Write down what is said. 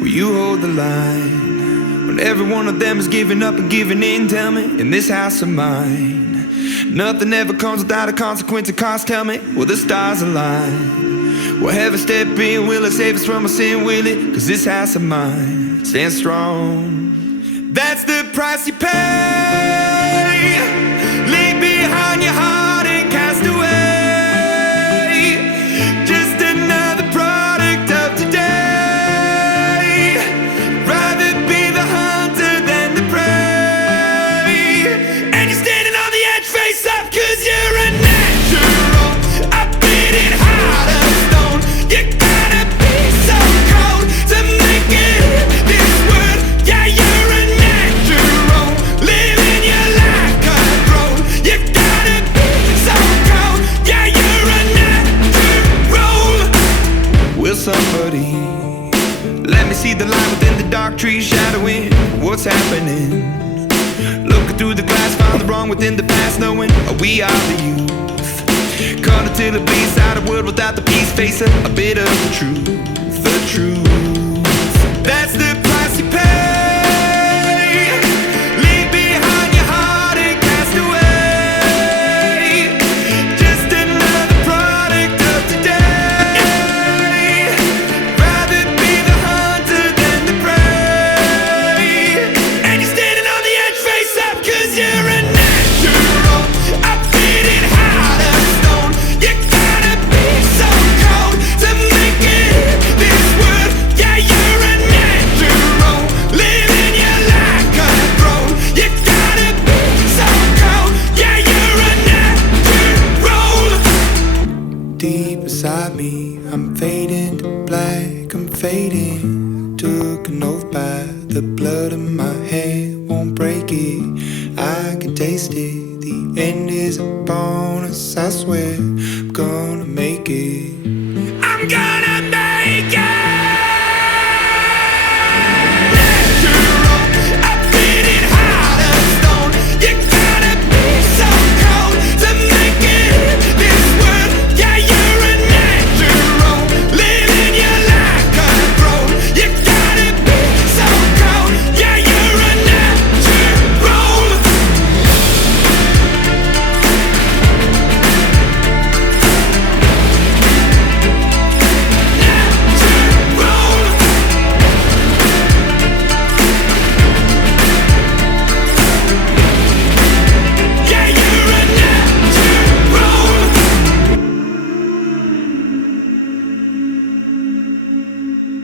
Will you hold the line when every one of them is giving up and giving in? Tell me, in this house of mine, nothing ever comes without a consequence and cost. Tell me, will the stars align? Will heaven step in? Will it save us from our sin? Will it? 'Cause this house of mine stands strong. That's the price you pay. Leave behind your heart and cast away. Just another product of today. Rather be the hunter than the prey. And you're standing on the edge, face up, 'cause you're a natural. A beating heart of stone. You gotta be so cold to make it in this world. Yeah, you're a natural. Living your life control. You gotta be so cold. Yeah, you're a natural. Will somebody let me see the light within the dark trees shadowing what's happening? Looking through the glass, find the wrong within the past, knowing we are the youth. Caught until it bleeds out a world without the peace, facing a bit of the truth, the truth. That's the price you pay. Leave behind your heart and cast away. Just another product of today. Rather be the hunter than the prey. And you're standing on the edge, face up, 'cause you're a natural. A beating heart of stone. You gotta be so cold to make it in this world. Yeah, you're a natural. Living your life control. You gotta be so cold. Yeah, you're a natural. Deep inside me, I'm fading to black, I'm fading. Took an oath by the blood in my hand, won't break it. I can taste it. The end is a bonus, I swear I'm gonna make it.